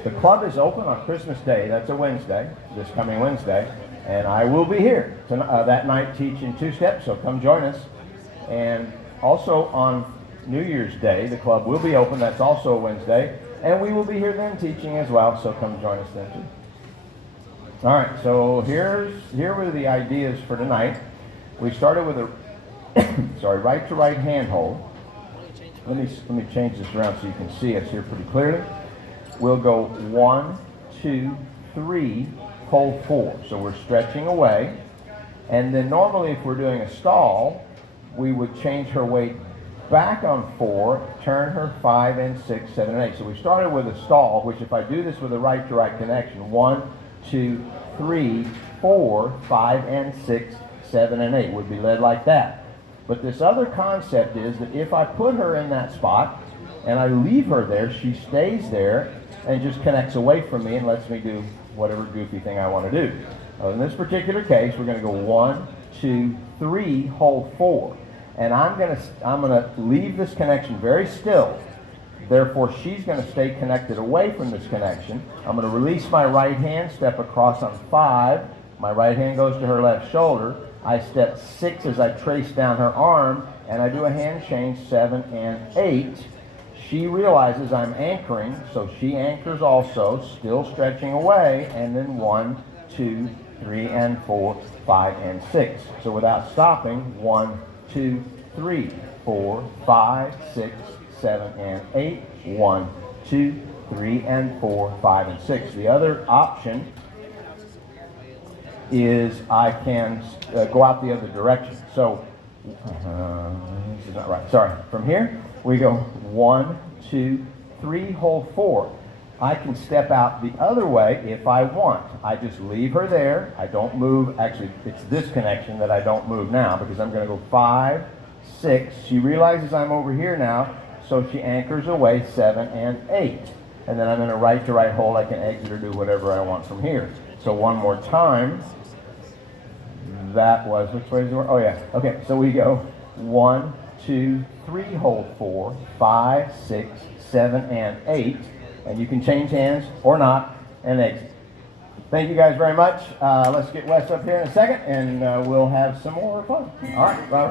The club is open on Christmas Day. That's a Wednesday, this coming Wednesday. And I will be here that night teaching two-step, so come join us. And also on New Year's Day, the club will be open. That's also a Wednesday. And we will be here then teaching as well, so come join us then too. All right, so here were the ideas for tonight. We started with a right to right hand hold. Let me change this around so you can see us here pretty clearly. We'll go 1, 2, 3, hold 4. So we're stretching away. And then normally if we're doing a stall, we would change her weight back on 4, turn her 5 and 6, 7, and 8. So we started with a stall, which if I do this with a right to right connection, 1, 2, 3, 4, 5, and 6, 7, and 8 would be led like that. But this other concept is that if I put her in that spot and I leave her there, she stays there and just connects away from me and lets me do whatever goofy thing I want to do. In this particular case, we're going to go 1, 2, 3, hold 4. And I'm going to leave this connection very still. Therefore, she's going to stay connected away from this connection. I'm going to release my right hand, step across on 5. My right hand goes to her left shoulder. I step 6 as I trace down her arm, and I do a hand change, 7 and 8. She realizes I'm anchoring, so she anchors also, still stretching away, and then 1, 2, 3, and 4, 5, and 6. So without stopping, 1, 2, 3, 4, 5, 6, 7, and 8. 1, 2, 3, and 4, 5, and 6. The other option is I can go out the other direction. So, this is not right. Sorry. From here, we go 1, 2, 3, hold 4. I can step out the other way if I want. I just leave her there. I don't move. Actually, it's this connection that I don't move now because I'm going to go 5, 6. She realizes I'm over here now, so she anchors away 7 and 8. And then I'm in a right to right hold. I can exit or do whatever I want from here. So one more time. That was, which way is it? Oh yeah. Okay, so we go 1, 2, 3, hold 4, 5, 6, 7, and 8. And you can change hands or not and exit. Thank you guys very much. Let's get Wes up here in a second and we'll have some more fun. All right, Robert.